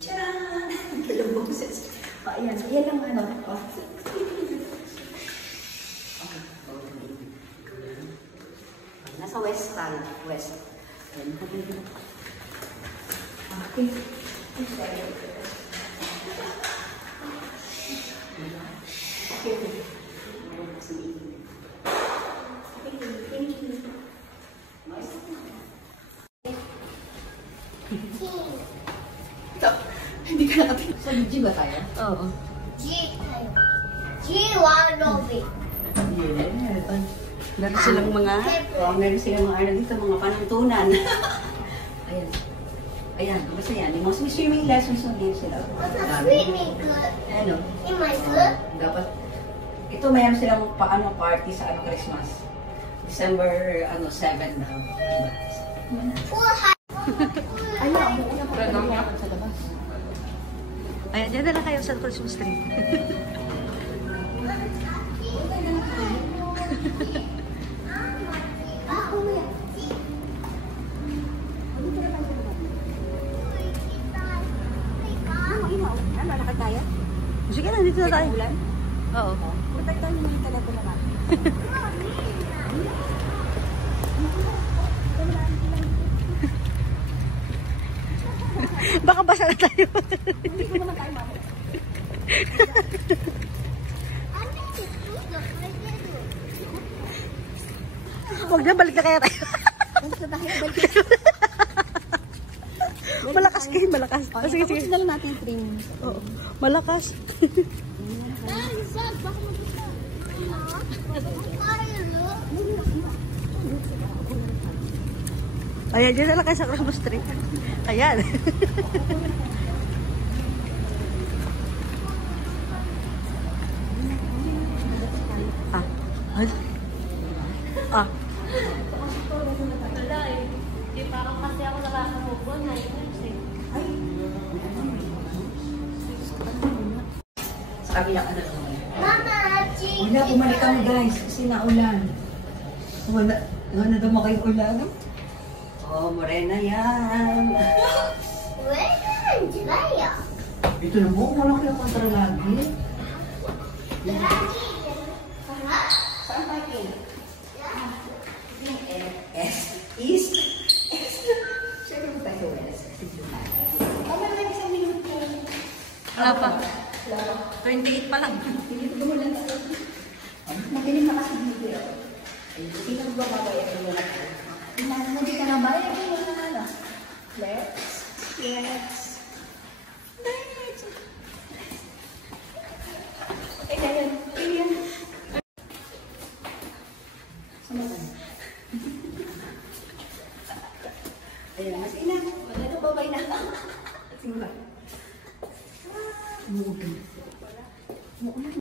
Tcharan! Dalawang boses. O, ayan. So, yan lang ano. O. Nasa west tayo. West. Okay. Hindi ka nakatingin. Sa G ba tayo? Oo. G tayo. G1 Meron silang mga, meron silang mga ano dito, mga panuntunan. Ayan. Ayan, basta yan. Yung mga swimming lessons na din sila. What's a swimming good? Ano? In my good? Dapat, ito mayroon silang paano party sa ano Christmas. December 7 na. Full high. Ay, una pa rin sa labas. Ayan, dyan na lang kayo sa Christmas tree. Sige na, dito na tayo. Oo. Protektahan mo yung telepono natin. Baka basa na tayo. Hindi ko muna tayo mamaya. Huwag na, balik na kaya tayo. Balik na tayo, balik na tayo. Malakas kayo, malakas. Oh, sige, sige. Tapos na lang natin yung train. Oo, malakas. Ayan, dyan na lang kayo sa Christmas tree. Ayan. Ah. Ah. Wala eh. Di parang kasi ako nakakamubo na yun. Sa kabila ka na naman. Mama, G. Wala, bumalik kami guys. Kasi naulan. Wala daw mo kayong ulan. Oh, morena yan. Where is Andrea? Ito na mo, wala ko yung kontra lagi. Saan parking? S. East. Siyempre mo tayo West. Mama, may isang minuto. Wala pa. 28 pa lang. Magaling na kasi dito yun. Hindi na bababaya ko muna tayo. Hindi ka na ba? Hindi mo na ano. Let's. Ayan. Ayan. Sama tayo. Ayan. Mas ilan. Wala na babay na. Simula. Umuulan. Umuulan.